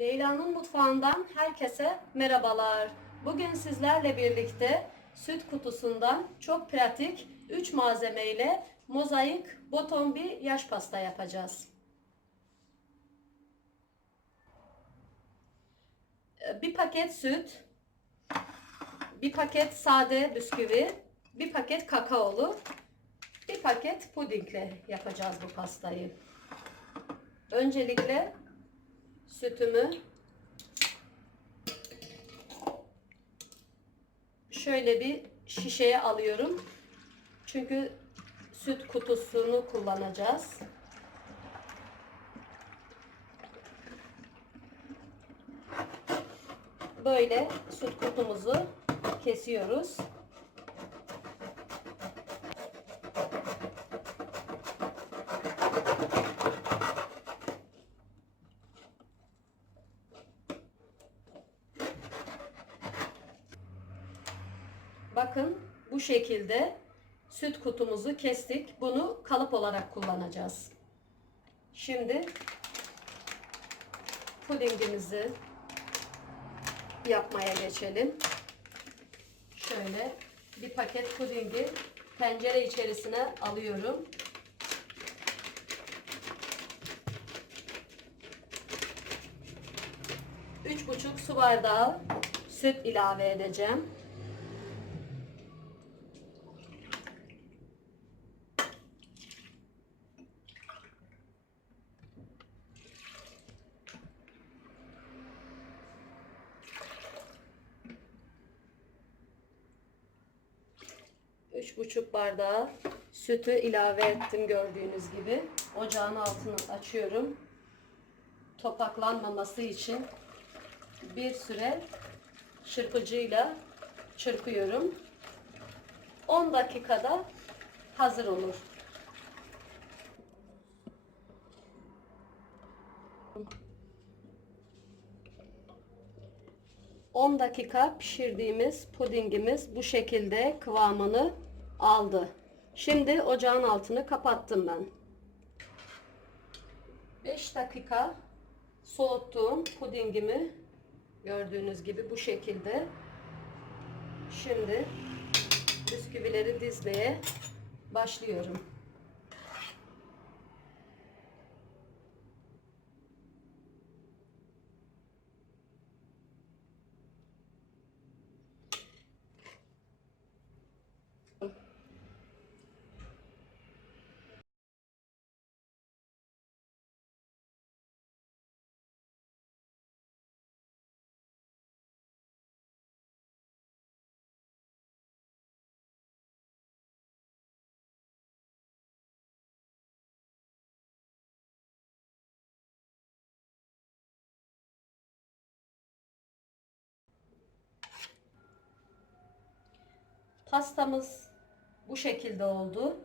Leyla'nın mutfağından herkese merhabalar. Bugün sizlerle birlikte süt kutusundan çok pratik 3 malzeme ile mozaik boton bir yaş pasta yapacağız. Ee, Bir paket süt, bir paket sade bisküvi, bir paket kakaolu, bir paket pudingle yapacağız bu pastayı. Öncelikle sütümü şöyle bir şişeye alıyorum. Çünkü süt kutusunu kullanacağız. Böyle süt kutumuzu kesiyoruz. Bakın bu şekilde süt kutumuzu kestik. Bunu kalıp olarak kullanacağız. Şimdi pudingimizi yapmaya geçelim. Şöyle bir paket pudingi tencere içerisine alıyorum. Üç buçuk su bardağı süt ilave edeceğim. Üç buçuk bardağı sütü ilave ettim gördüğünüz gibi. Ocağın altını açıyorum. Topaklanmaması için bir süre çırpıcıyla çırpıyorum. 10 dakikada hazır olur. ...10 dakika pişirdiğimiz pudingimiz bu şekilde kıvamını aldı. Şimdi ocağın altını kapattım ben. 5 dakika soğuttuğum pudingimi gördüğünüz gibi bu şekilde. Şimdi bisküvileri dizmeye başlıyorum. Pastamız bu şekilde oldu.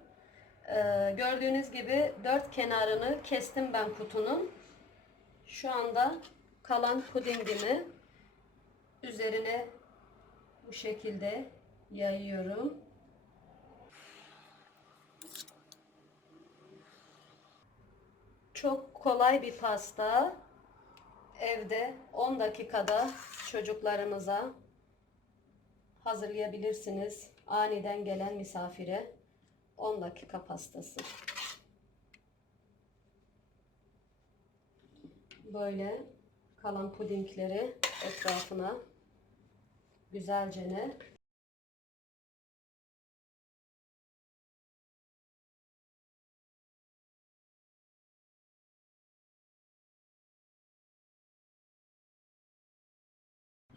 Ee, gördüğünüz gibi dört kenarını kestim ben kutunun. Şu anda kalan pudingimi üzerine bu şekilde yayıyorum. Çok kolay bir pasta. Evde 10 dakikada çocuklarınıza hazırlayabilirsiniz. Aniden gelen misafire 10 dakika pastası. Böyle kalan pudingleri etrafına güzelce ne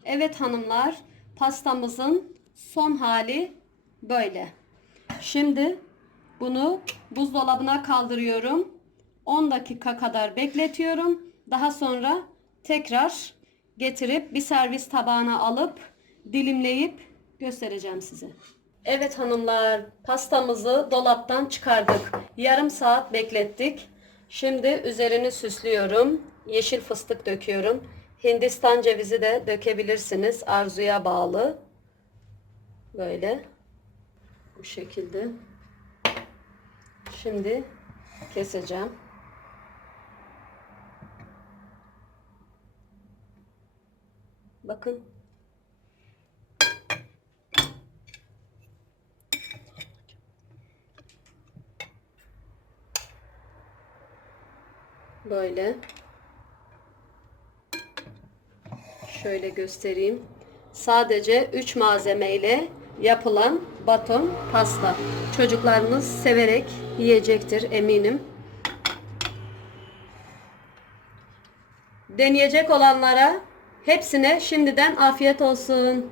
Evet hanımlar, pastamızın son hali böyle. Şimdi bunu buzdolabına kaldırıyorum. 10 dakika kadar bekletiyorum. Daha sonra tekrar getirip bir servis tabağına alıp dilimleyip göstereceğim size. Evet hanımlar, pastamızı dolaptan çıkardık. Yarım saat beklettik. Şimdi üzerini süslüyorum. Yeşil fıstık döküyorum. Hindistan cevizi de dökebilirsiniz. Arzuya bağlı. Böyle. Bu şekilde. Şimdi keseceğim. Bakın. Böyle. Şöyle göstereyim. Sadece 3 malzemeyle yapılan baton pasta. Çocuklarınız severek yiyecektir eminim. Deneyecek olanlara hepsine şimdiden afiyet olsun.